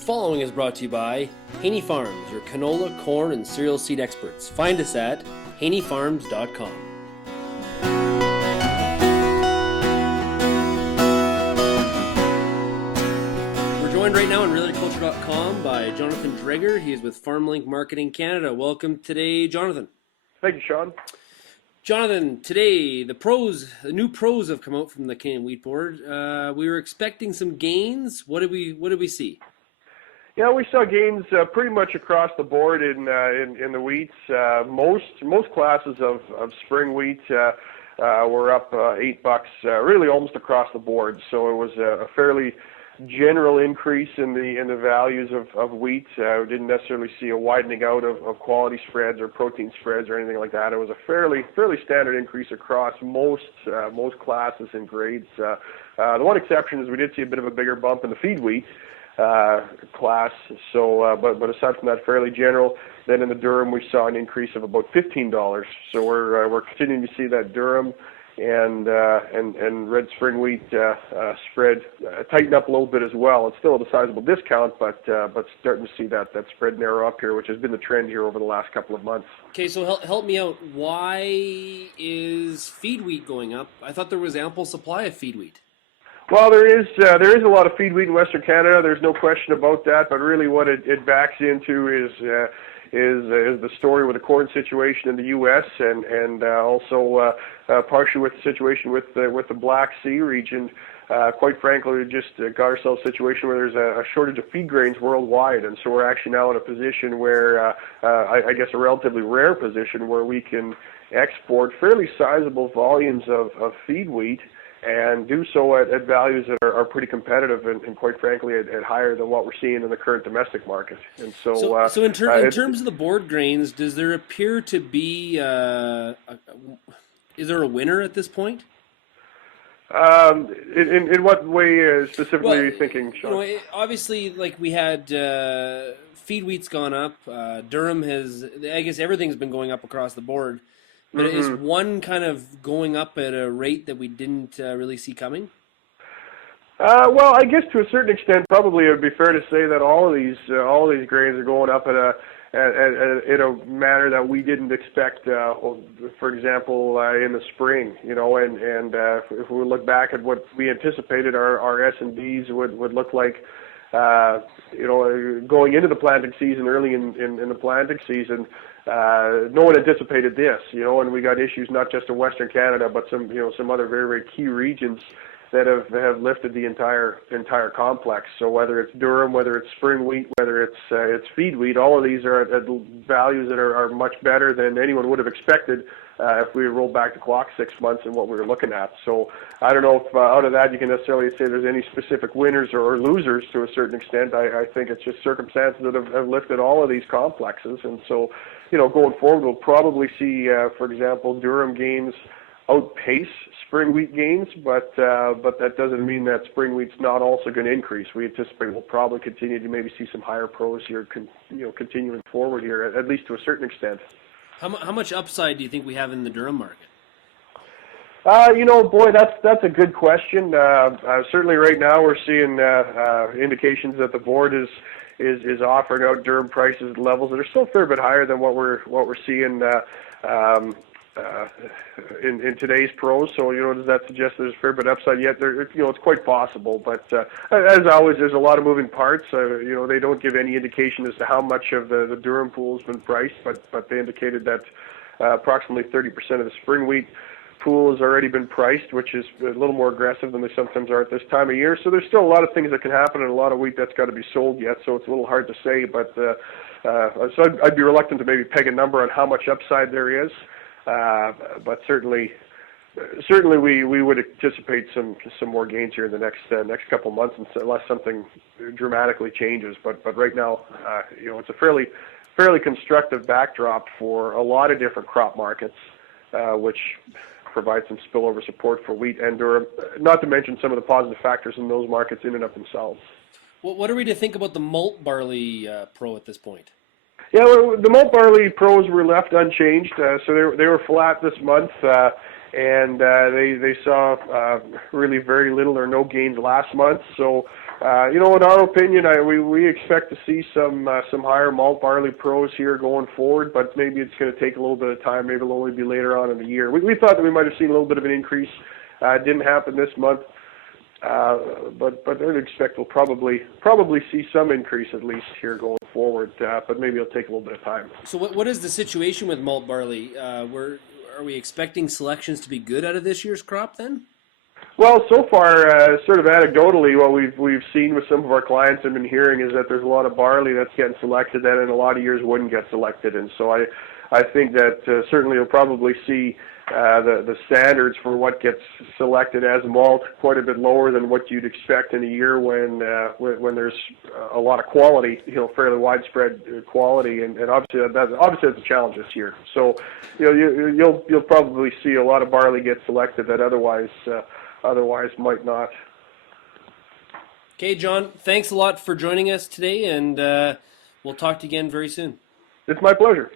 following is brought to you by Haney Farms, your canola, corn, and cereal seed experts. Find us at haneyfarms.com. We're joined right now on realtyculture.com by Jonathan Driedger. He is with FarmLink Marketing Canada. Welcome today, Jonathan. Thank you, Sean. Jonathan, today the new pros have come out from the Canadian Wheat Board. We were expecting some gains. What did we see? Yeah, we saw gains pretty much across the board in the wheats. Most classes of spring wheat were up $8, really almost across the board. So it was a fairly general increase in the values of wheat. We didn't necessarily see a widening out of quality spreads or protein spreads or anything like that. It was a fairly standard increase across most classes and grades. The one exception is we did see a bit of a bigger bump in the feed wheat class. So, but aside from that, fairly general. Then in the durum, we saw an increase of about $15. So we're continuing to see that durum and red spring wheat spread tighten up a little bit as well. It's still at a sizable discount, but starting to see that spread narrow up here, which has been the trend here over the last couple of months. Okay, so help me out. Why is feed wheat going up? I thought there was ample supply of feed wheat. Well, there is a lot of feed wheat in Western Canada. There's no question about that. But really, what it backs into is the story with the corn situation in the U.S. and also partially with the situation with the Black Sea region. Quite frankly, we just got ourselves a situation where there's a shortage of feed grains worldwide, and so we're actually now in a position where I guess a relatively rare position where we can export fairly sizable volumes of feed wheat and do so at values that are pretty competitive and quite frankly at higher than what we're seeing in the current domestic market. And so in terms of the board grains, does there appear to be is there a winner at this point? In what way specifically are you thinking, Sean? Obviously, like we had feed wheat's gone up, durum has. I guess everything's been going up across the board. But is one kind of going up at a rate that we didn't really see coming? Well, I guess to a certain extent, probably it would be fair to say that all of these grains are going up in a manner that we didn't expect. For example, in the spring, and if we look back at what we anticipated our S&Ds would look like, going into the planting season, early in the planting season. No one anticipated this, and we got issues not just in Western Canada, but some other very, very key regions that have lifted the entire complex. So whether it's durum, whether it's spring wheat, whether it's feed wheat, all of these are at values that are much better than anyone would have expected if we rolled back the clock 6 months and what we were looking at. So I don't know if out of that you can necessarily say there's any specific winners or losers to a certain extent. I think it's just circumstances that have lifted all of these complexes, and so going forward we'll probably see, for example, durum gains outpace spring wheat gains, but that doesn't mean that spring wheat's not also going to increase. We anticipate we'll probably continue to maybe see some higher pros here, continuing forward here, at least to a certain extent. How much upside do you think we have in the durum market? Boy, that's a good question. Certainly right now we're seeing indications that the board is offering out durum prices at levels that are still a fair bit higher than what we're seeing in today's pros. So does that suggest there's a fair bit upside yet? It's quite possible, but as always, there's a lot of moving parts. They don't give any indication as to how much of the durum pool has been priced, but they indicated that approximately 30% of the spring wheat pool has already been priced, which is a little more aggressive than they sometimes are at this time of year. So there's still a lot of things that can happen and a lot of wheat that's got to be sold yet, so it's a little hard to say, but so I'd be reluctant to maybe peg a number on how much upside there is, but certainly we would anticipate some more gains here in the next couple months unless something dramatically changes, but right now it's a fairly constructive backdrop for a lot of different crop markets, which provide some spillover support for wheat and durum, not to mention some of the positive factors in those markets in and of themselves. Well, what are we to think about the malt barley pro at this point? Yeah, the malt barley pros were left unchanged, so they were flat this month. and they saw really very little or no gains last month. So, in our opinion, we expect to see some higher malt barley pros here going forward, but maybe it's going to take a little bit of time. Maybe it'll only be later on in the year. We thought that we might have seen a little bit of an increase. It didn't happen this month. But I would expect we'll probably see some increase at least here going forward, but maybe it'll take a little bit of time. So what is the situation with malt barley? Are we expecting selections to be good out of this year's crop then? Well, so far, sort of anecdotally, what we've seen with some of our clients and been hearing is that there's a lot of barley that's getting selected that in a lot of years wouldn't get selected, and so I think that certainly you'll probably see the standards for what gets selected as malt quite a bit lower than what you'd expect in a year when there's a lot of quality, fairly widespread quality, and obviously that's a challenge this year. So you'll probably see a lot of barley get selected that otherwise might not. Okay, John, thanks a lot for joining us today, and we'll talk to you again very soon. It's my pleasure.